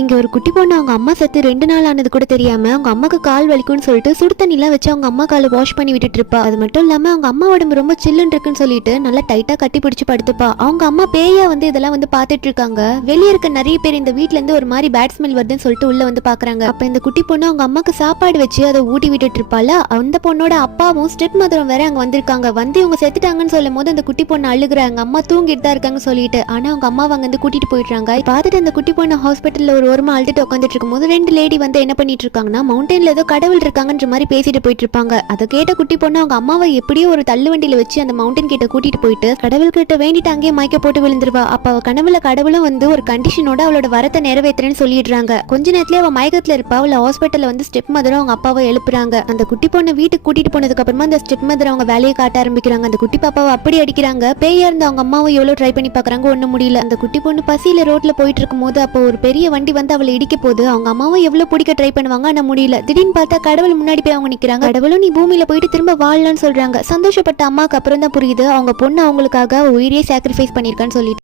இங்க ஒரு குட்டி பொண்ணு அவங்க அம்மா செத்து 2 நாள் ஆனது கூட தெரியாம அவங்க அம்மாக்கு கால் வலிக்கும்னு சொல்லிட்டு சுடு தண்ணிலாம் வச்சு அவங்க அம்மா காலை வாஷ் பண்ணி விட்டுட்டு இருப்பா. அது மட்டும் இல்லாம அவங்க அம்மா உடம்பு ரொம்ப சில்லுன்னு இருக்குன்னு சொல்லிட்டு நல்லா டைட்டா கட்டி பிடிச்சு படுத்துப்பா. அவங்க அம்மா பேயா இதெல்லாம் பாத்துட்டு இருக்காங்க. வெளியே இருக்க நிறைய பேர் இந்த வீட்ல இருந்து ஒரு மாதிரி பேட் ஸ்மெல் வருதுன்னு சொல்லிட்டு உள்ள பாக்குறாங்க. அப்ப இந்த குட்டி பொண்ணு அவங்க அம்மாக்கு சாப்பாடு வச்சு அதை ஊட்டி விட்டுட்டு இருப்பால. அந்த பொண்ணோட அப்பாவும் ஸ்டெப் மதரும் வேற அங்க வந்திருக்காங்க. இவங்க செத்துட்டாங்கன்னு சொல்லும் போது அந்த குட்டி பொண்ணு அழுகுறாங்க. அம்மா தூங்கிட்டு தான் இருக்காங்க சொல்லிட்டு. ஆனா அவங்க அம்மா அங்க கூட்டிட்டு போயிடுறாங்க. பார்த்துட்டு அந்த குட்டி பொண்ணு ஹாஸ்பிட்டல்ல ஒரு ஓரமா அழுதுட்டு உட்காந்துட்டு இருக்கும்போது 2 லேடி என்ன பண்ணிட்டு இருக்காங்கன்னா மவுண்டன்ல ஏதோ கடவுள் இருக்காங்கன்ற மாதிரி பேசிட்டு போயிட்டு இருப்பாங்க. அதை கேட்ட குட்டி பொண்ணு அவங்க அம்மாவை எப்படியோ ஒரு தள்ளு வண்டியில வச்சு அந்த மவுண்டன் கிட்ட கூட்டிட்டு போயிட்டு கடவுள் கிட்ட வேண்டிட்டு அங்கேயே மயக்க போட்டு விழுந்துருவா. அப்ப அவ கனவுல கடவுளும் ஒரு கண்டிஷனோட அவளோட வரத்தை நிறைவேற்றுறேன்னு சொல்லிடுறாங்க. கொஞ்ச நேரத்துல அவ மயக்கத்துல இருப்பா. அவளை ஹாஸ்பிட்டல்ல ஸ்டெப் மதரும் அவங்க அப்பாவை எழுப்புறாங்க. அந்த குட்டி பொண்ணு வீட்டுக்கு கூட்டிட்டு போனதுக்கு அப்புறமா அந்த ஸ்டெப் மதர் அவங்க வேலையை காட்ட ஆரம்பிக்கிறாங்க. அந்த குட்டி பாப்பாவை அப்படி அடிக்கிறாங்க. பேயா இருந்த அவங்க அம்மாவை எவ்வளவு ட்ரை பண்ணி பாக்குறாங்க, ஒண்ணும் முடியல. அந்த குட்டி பொண்ணு பசியில ரோட்ல போயிட்டு இருக்கும் போது அப்போ ஒரு பெரிய வண்டி அவளை இடிக்க போது அவங்க அம்மாவும் எவ்வளவு பிடிக்க ட்ரை பண்ணுவாங்க, ஆனா முடியல. திடீர்னு பார்த்தா கடவுள் முன்னாடி போய் அவங்க நிக்கிறாங்க. கடவுளும் நீ பூமியில போயிட்டு திரும்ப வாழலாம்னு சொல்றாங்க. சந்தோஷப்பட்ட அம்மாக்கு அப்புறம் தான் புரியுது அவங்க பொண்ணு அவங்களுக்காக உயிரியே சாக்ரிஃபைஸ் பண்ணிருக்கான்னு சொல்லிட்டு.